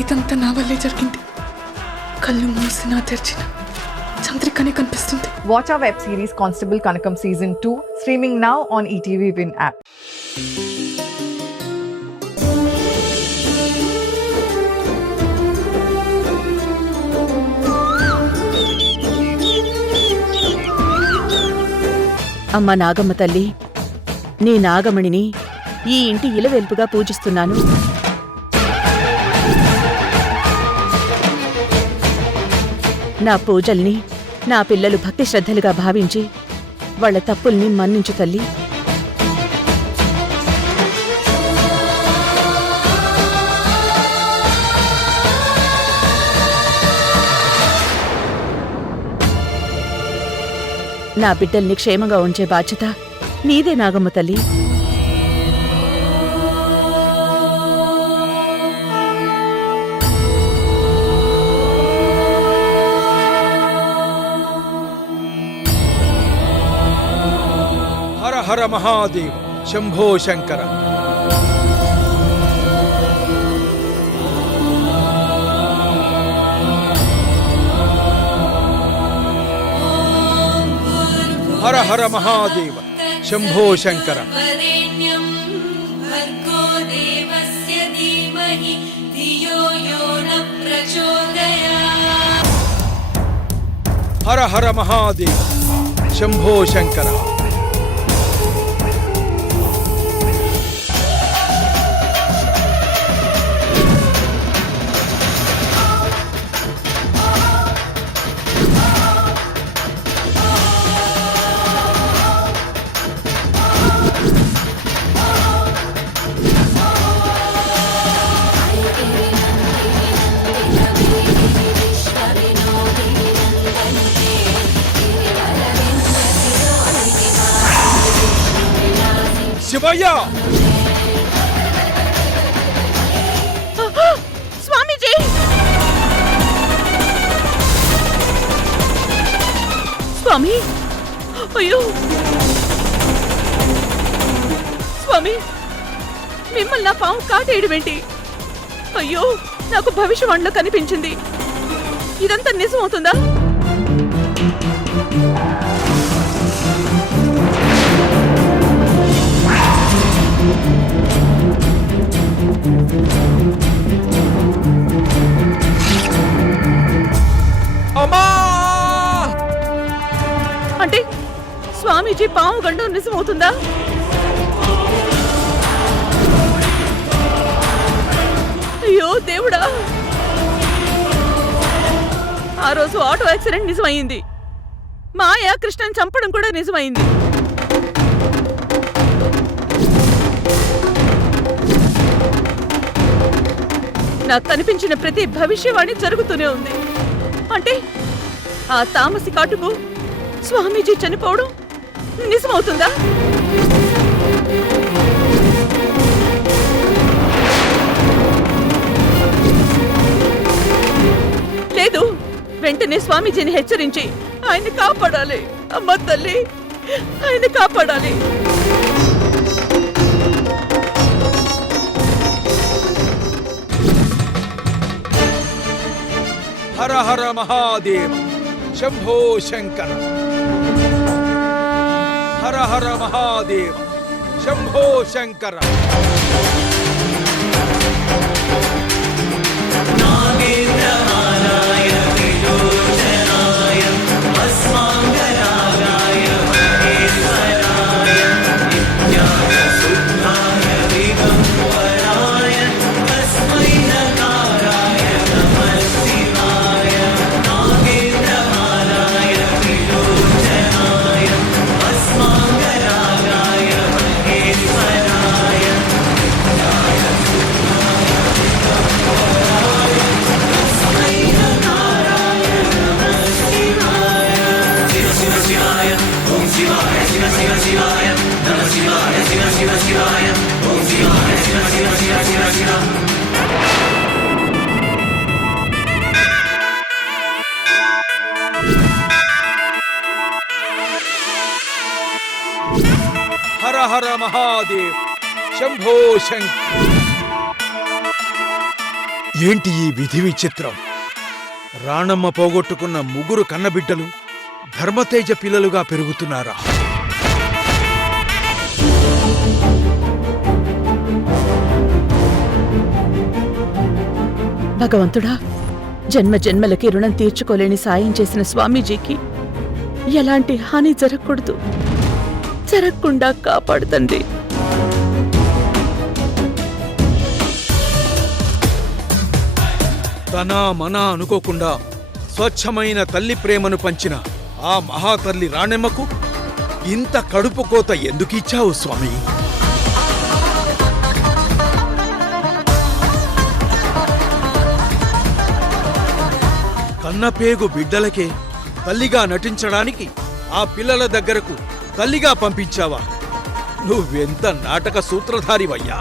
ఇదంతా నా వల్లే జరిగింది. కళ్ళు మూసినా తెరిచిన చంద్రికనే కనిపిస్తుంది. Watch our web series Constable Kanakam Season 2 streaming now on ETV Win app. అమ్మ నాగమ్మ తల్లి, నీ నాగమణిని ఈ ఇంటి ఇలవెల్పుగా పూజిస్తున్నాను. నా పూజల్ని నా పిల్లలు భక్తి శ్రద్ధలుగా భావించి వాళ్ల తప్పుల్ని మన్నించు తల్లి. నా బిడ్డల్ని క్షేమంగా ఉంచే బాధ్యత నీదే నాగమ్మ తల్లి. హర హర మహాదేవ శంభో శంకర. హర హర మహాదేవ శంభో శంకర. హర హర మహాదేవ శంభో శంకర. శివయ్య, స్వామీజీ! స్వామి, అయ్యో స్వామి, మిమ్మల్ని నా పాము కాటేయడమేంటి? అయ్యో, నాకు భవిష్యవాణిలో కనిపించింది. ఇదంతా నిజమవుతుందా? అమ్మా! అంటే స్వామీజీ పాము గండం నిజమవుతుందా? అయ్యో దేవుడా! ఆ రోజు ఆటో యాక్సిడెంట్ నిజమైంది. మాయా కృష్ణని చంపడం కూడా నిజమైంది. నాకు కనిపించిన ప్రతి భవిష్యవాణి జరుగుతూనే ఉంది. అంటే ఆ తామసి కాటుకు స్వామీజీ చనిపోవడం నిజమవుతుందా? లేదు, వెంటనే స్వామీజీని హెచ్చరించి ఆయన్ని కాపాడాలి. అమ్మ తల్లి, ఆయన్ని కాపాడాలి. హర హర మహాదేవ శంభో శంకర. హర హర మహాదేవ శంభో శంకర. హర హర మహాదేవ్ శంభో శంకర్. ఏంటి ఈ విధి విచిత్రం? రాణమ్మ పోగొట్టుకున్న ముగ్గురు కన్నబిడ్డలు ధర్మతేజ పిల్లలుగా పెరుగుతున్నారా? భగవంతుడా, జన్మ జన్మలకి రుణం తీర్చుకోలేని సాయం చేసిన స్వామీజీకి ఎలాంటి హాని జరగకూడదు, జరగకుండా కాపాడుతండి. తన మన అనుకోకుండా స్వచ్ఛమైన తల్లి ప్రేమను పంచిన ఆ మహాతల్లి రాణెమ్మకు ఇంత కడుపు కోత ఎందుకిచ్చావు స్వామి? కన్నపేగు బిడ్డలకే తల్లిగా నటించడానికి ఆ పిల్లల దగ్గరకు తల్లిగా పంపించావా? నువ్వెంత నాటక సూత్రధారివయ్యా!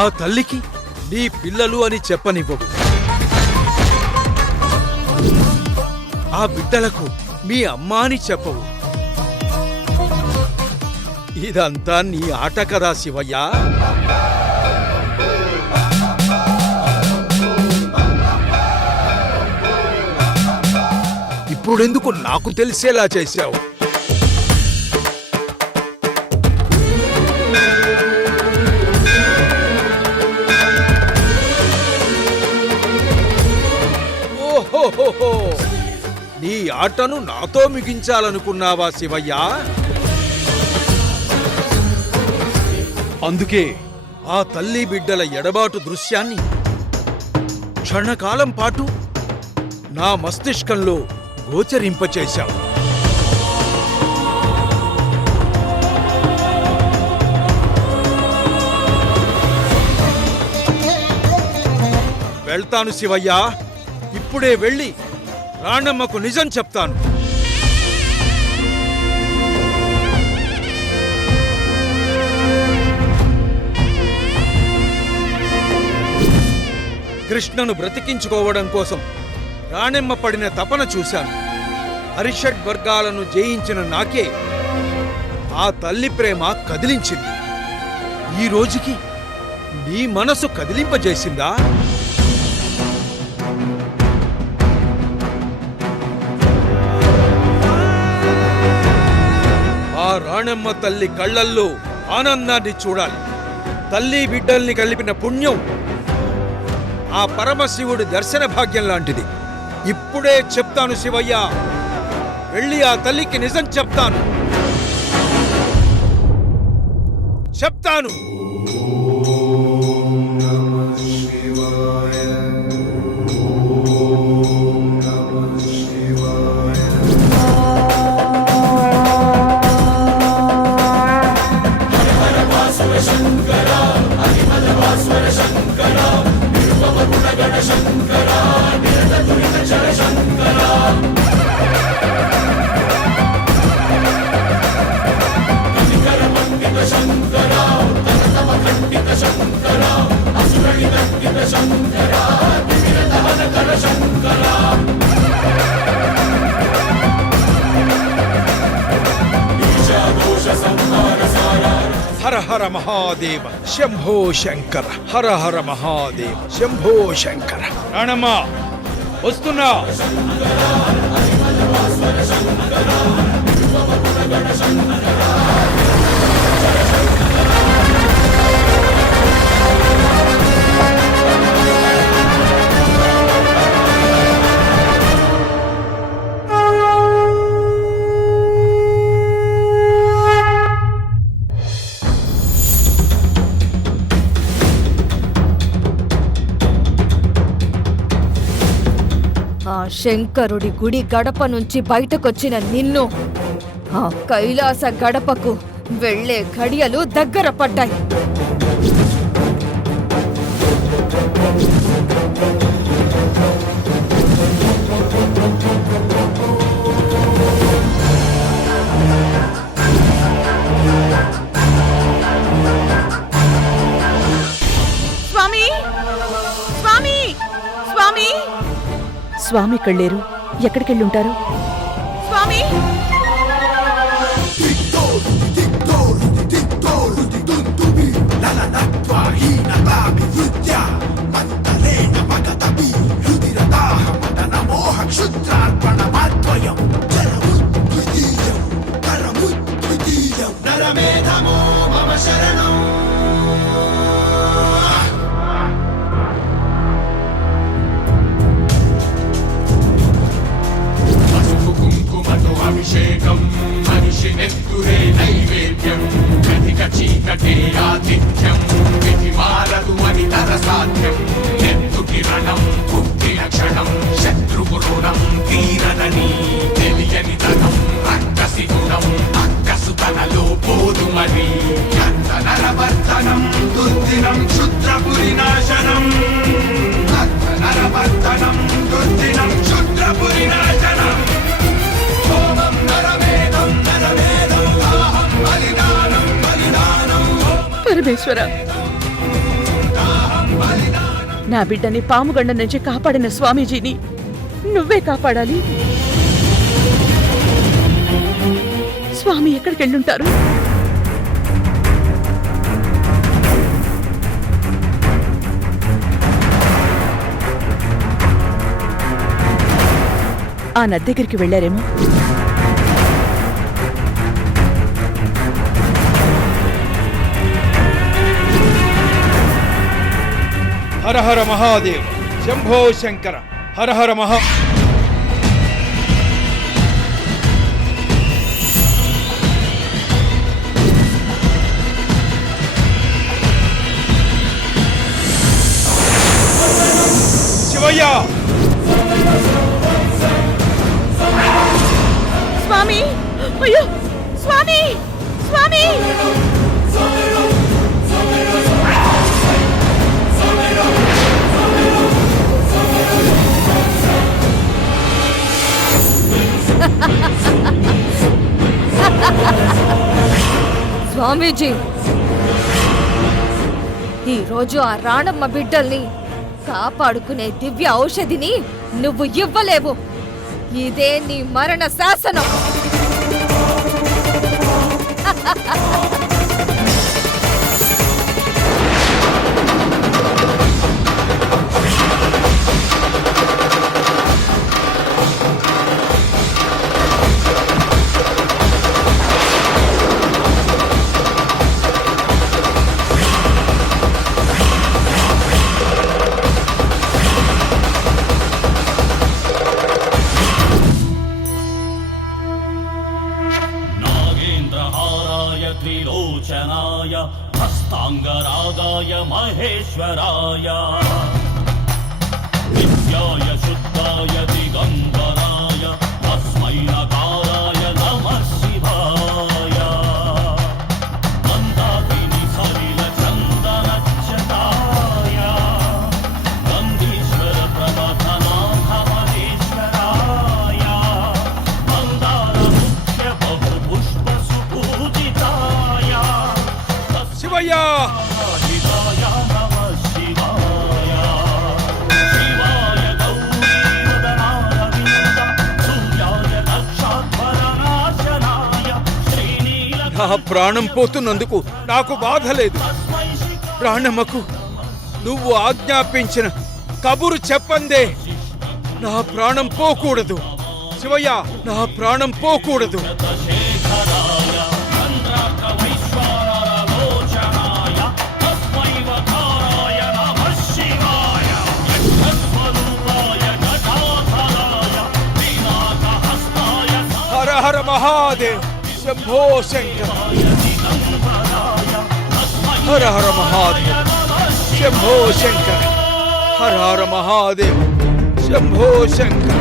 ఆ తల్లికి నీ పిల్లలు అని చెప్పనివ్వవు. ఆ బిడ్డలకు మీ అమ్మ అని చెప్పవు. ఇదంతా నీ ఆట కదా శివయ్యా? ఇప్పుడెందుకు నాకు తెలిసేలా చేశావు? ఓహోహోహో, నీ ఆటను నాతో మిగించాలనుకున్నావా శివయ్యా? అందుకే ఆ తల్లి బిడ్డల ఎడబాటు దృశ్యాన్ని క్షణకాలం పాటు నా మస్తిష్కంలో గోచరింపచేశావు. వెళ్తాను శివయ్యా, ఇప్పుడే వెళ్ళి రాణమ్మకు నిజం చెప్తాను. కృష్ణను బ్రతికించుకోవడం కోసం రాణెమ్మ పడిన తపన చూశాను. హరిషడ్ వర్గాలను జయించిన నాకే ఆ తల్లి ప్రేమ కదిలించింది. ఈ రోజుకి నీ మనసు కదిలింపజేసిందా? ఆ రాణెమ్మ తల్లి కళ్ళల్లో ఆనందాన్ని చూడాలి. తల్లి బిడ్డల్ని కలిపిన పుణ్యం ఆ పరమశివుడి దర్శన భాగ్యం లాంటిది. ఇప్పుడే చెప్తాను శివయ్య, వెళ్ళి ఆ తల్లికి నిజం చెప్తాను. హర హర మహాదేవ శంభో శంకర, హర హర మహాదేవ శంభో శంకర. రాణమ్మ వస్తున్నా. ఆ శంకరుడి గుడి గడప నుంచి బయటకొచ్చిన నిన్ను ఆ కైలాస గడపకు వెళ్ళే ఘడియలు దగ్గర పడ్డాయి. స్వామి, స్వామి, స్వామి. స్వామి కళ్ళేరు, ఎక్కడికెళ్ళుంటారు? స్వామి! నరమేధమో మమ శరణం. పసుపు కుంకుమతో అభిషేకం, మనిషి నెత్తురే నైవేద్యం, కటిక చీకటే ఆతిథ్యం, విధి మారదు అని తర సాధ్యం. నెత్తు కిరణం పుట్టిన క్షణం, శత్రువు రుణం తీరదని తెలియని తనం, రక్కసి గుణం అక్కసు తనలో పోదు మరి. అంత నరవర్ధనం దుర్దినం క్షుద్రపురి నాశనం, అంత నరవర్ధనం దుర్దినం క్షుద్రపురి నాశనం. ఓం నరమేధం నరమేధం అహం బలిదానం బలిదానం. పరమేశ్వర, నా బిడ్డని పాముగండ నుంచి కాపాడిన స్వామీజీని నువ్వే కాపాడాలి. స్వామి ఎక్కడికెళ్ళుంటారు? ఆ నది దగ్గరికి వెళ్ళారేమో. హర హర మహాదేవ్, శంభో శంకర, హర హర మహా. శివయ్య! స్వామి! అయ్యో స్వామి! స్వామి! స్వామీజీ, ఈరోజు ఆ రాణమ్మ బిడ్డల్ని కాపాడుకునే దివ్య ఔషధిని నువ్వు ఇవ్వలేవు. ఇదే నీ మరణ శాసనం. त्रिलोचनाय हस्तांगरागाय महेश्वराय नित्याय शुद्धाय दिगंबराय तस्मै नकाराय नमः शिवाय मंदाकिनी सलिल चंदनच्युताय गंधीश्वर प्रबधनाथ महेश्वराय मंदार मुख्य बहु पुष्प सुपूजिताय శివయ్య! शिवाय नमः शिवाय शिवाय गौरीवदनारविन्द सूर्याय दक्षाध्वरनाशनाय श्रीनील నా ప్రాణం పోతున్నందుకు నాకు బాధ లేదు. ప్రాణమ్మకు నువ్వు ఆజ్ఞాపించిన కబురు చెప్పందే నా ప్రాణం పోకూడదు. శివయ్య, నా ప్రాణం పోకూడదు. शेखराय चन्द्रार्कवैश्वानरलोचनाय तस्मै वकाराय नमः शिवाय यक्षस्वरूपाय जटाधराय पिनाकहस्ताय హర హర మహాదేవ్, శంభో శంకర, హర హర మహాదేవ్, శంభో శంకర, హర హర మహాదేవ్, శంభో శంకర.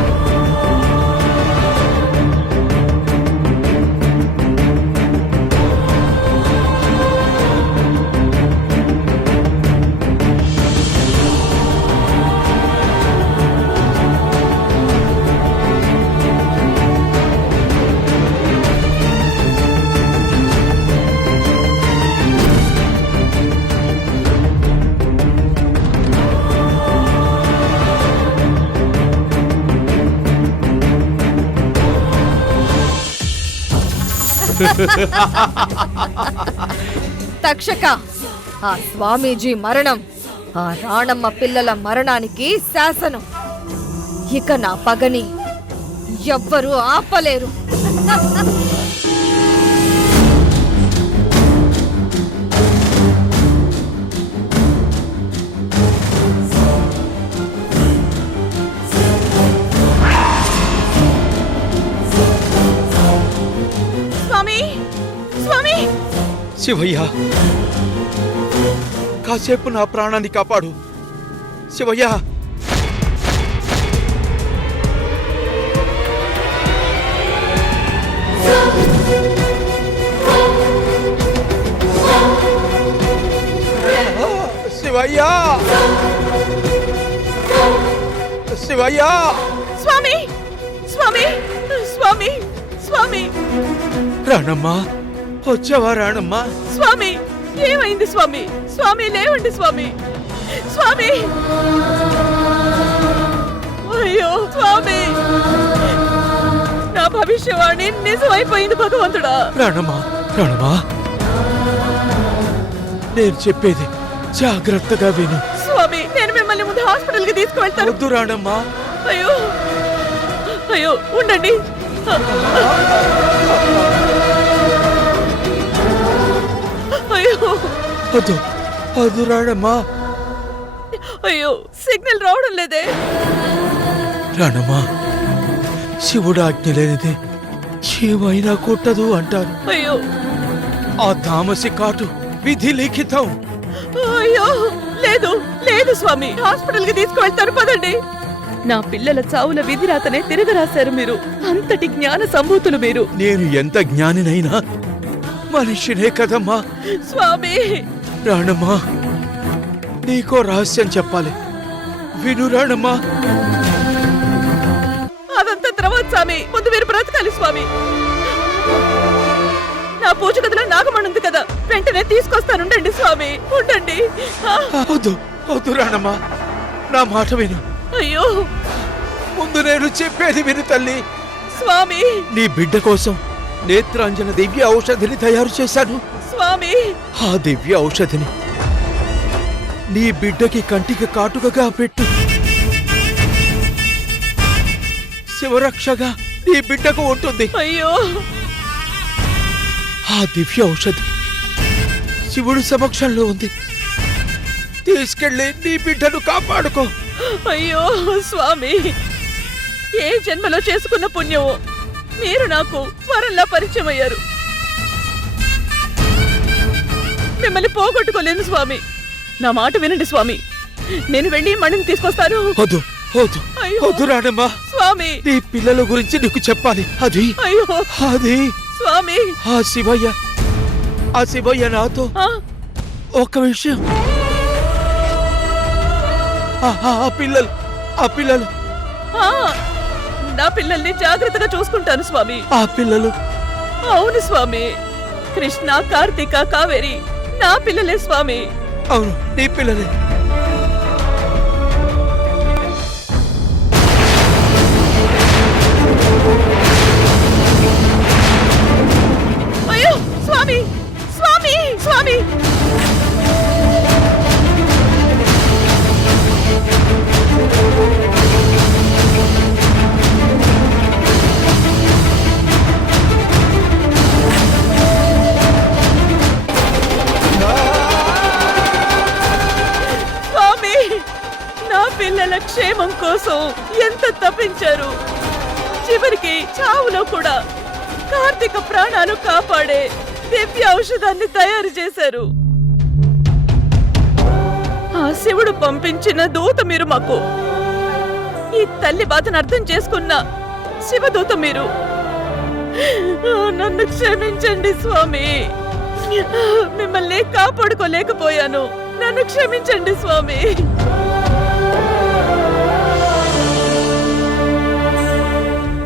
తక్షక, ఆ స్వామీజీ మరణం ఆ రాణమ్మ పిల్లల మరణానికి శాసనం. ఇక నా పగని ఎవ్వరూ ఆపలేరు. శివయ్య, కాసేపు నా ప్రాణాన్ని కాపాడు శివయ్య. శివయ్య, శివయ్య. స్వామి స్వామి స్వామి స్వామి రాణమ్మా, వచ్చావా రాణమ్మా? స్వామి ఏమైంది స్వామి? స్వామి లేవండి స్వామి. స్వామి అయ్యో స్వామి, నా భవిష్యవాణి నిజమైపోయింది భగవంతుడా. రాణమ్మా, రాణమ్మా, నేను చెప్పేది జాగ్రత్తగా విను. స్వామి నేను మిమ్మల్ని ముందు హాస్పిటల్ కి తీసుకువెళ్తాను. వద్దు రాణమ్మా. అయ్యో అయ్యో ఉండండి. అయ్యో వద్దు, వద్దు రాణమ్మా. అయ్యో సిగ్నల్ రావడం లేదే. రాణమ్మా, శివుడు ఆజ్ఞ లేనిదే శివైనా కొట్టదు అంటారు. అయ్యో ఆ తామసి కాటు విధి లిఖితం. అయ్యో లేదు లేదు స్వామి, హాస్పిటల్ కి తీసుకువెళ్తారు పదండి. నా పిల్లల చావుల విధిరాతనే తిరగరాశారు మీరు. అంతటి జ్ఞాన సంభూతులు మీరు. నేను ఎంత జ్ఞానినైనా మనిషినే కదమ్మా. స్వామి రాణమ్మా, నీకో రహస్యం చెప్పాలి, విను రాణమ్మా. అదంతా తర్వాత స్వామి, ముందు మీరు బ్రతకాలి స్వామి. నా పూజ గదిలో నాగమణి ఉంది కదా, వెంటనే తీసుకొస్తానుండండి స్వామి, ఉండండి. వద్దు, వద్దు రాణమ్మా, నా మాట విను. అయ్యో ముందు నేను చెప్పేది విను తల్లి. స్వామి నీ బిడ్డ కోసం నేత్రాంజన దివ్య ఔషధిని తయారు చేశాను. స్వామి ఆ దివ్య ఔషధిని నీ బిడ్డకి కంటికి కాటుకగా పెట్టు. శివరక్షగా నీ బిడ్డకు ఉంటుంది. అయ్యో ఆ దివ్య ఔషధి శివుడి సమక్షంలో ఉంది. తీసుకెళ్ళి నీ బిడ్డను కాపాడుకో. అయ్యో స్వామి, ఏ జన్మలో చేసుకున్న పుణ్యమో మీరు నాకు వరంలా పరిచయం అయ్యారు. మిమ్మల్ని పోగొట్టుకోలేను స్వామి. నా మాట వినండి స్వామి, నేను వెళ్ళి మణిని తీసుకొస్తాను. వద్దు, వద్దు, అయ్యో. వద్దు రాణమ్మా. స్వామి నీ పిల్లల గురించి నీకు చెప్పాలి. అయ్యో అది స్వామి. ఆ శివయ్య నాతో ఆ, ఒక్క విషయం. ఆ పిల్లలు ఆ, నా పిల్లల్ని జాగ్రత్తగా చూసుకుంటాను స్వామి. ఆ పిల్లలు అవును స్వామి, కృష్ణ, కార్తీక, కావేరి నా పిల్లలే స్వామి. అవును, నీ పిల్లలే. అయ్యో స్వామి స్వామి స్వామి. స్వామి నా పిల్లల క్షేమం కోసం ఎంత తప్పించారు. చివరికి చావులో కూడా కార్తీక ప్రాణాలు కాపాడే దివ్య ఔషధాన్ని తయారు చేశారు. ఆ శివుడు పంపించిన దూత మీరు మాకు. ఈ తల్లి బాధను అర్థం చేసుకున్న శివదూత మీరు. నన్ను క్షమించండి స్వామి, మిమ్మల్ని కాపాడుకోలేకపోయాను. నన్ను క్షమించండి స్వామి.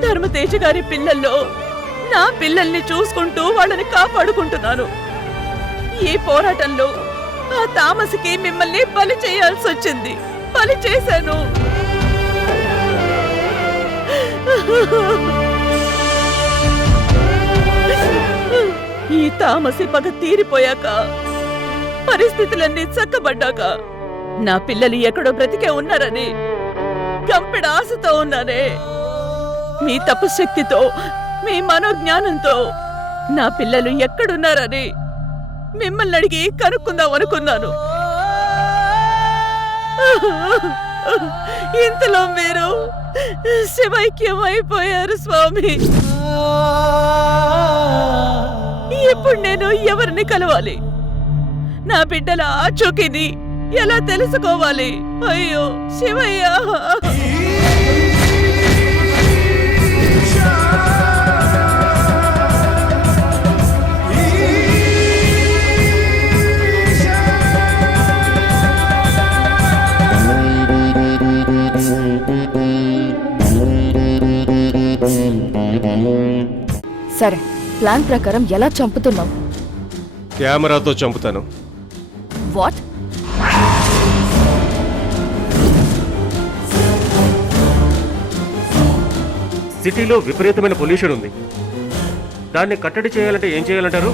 ధర్మతేజ గారి పిల్లల్లో నా పిల్లల్ని చూసుకుంటూ వాళ్ళని కాపాడుకుంటున్నాను. ఈ పోరాటంలో ఆ తామసికి మిమ్మల్ని బలి చేయాల్సి వచ్చింది. బలి చేశాను. ఈ తామసి పగ తీరిపోయాక, పరిస్థితులన్నీ చక్కబడ్డాక నా పిల్లలు ఎక్కడో బ్రతికే ఉన్నారని గంపెడ ఆశతో ఉన్నానే. మీ తపశక్తితో, మీ మనోజ్ఞానంతో నా పిల్లలు ఎక్కడున్నారని మిమ్మల్ని అడిగి కనుక్కుందాం అనుకున్నాను. ఇంతలో మీరు శివైక్యం అయిపోయారు స్వామి. ఇప్పుడు నేను ఎవరిని కలవాలి? నా బిడ్డల ఆచూకీని ఎలా తెలుసుకోవాలి? అయ్యో శివయ్య! సరే, ప్లాన్ ప్రకారం ఎలా చంపుతున్నావు? కెమెరాతో చంపుతాను. వాట్? సిటీలో విపరీతమైన పొల్యూషన్ ఉంది. దాన్ని కట్టడి చేయాలంటే ఏం చేయాలంటారు?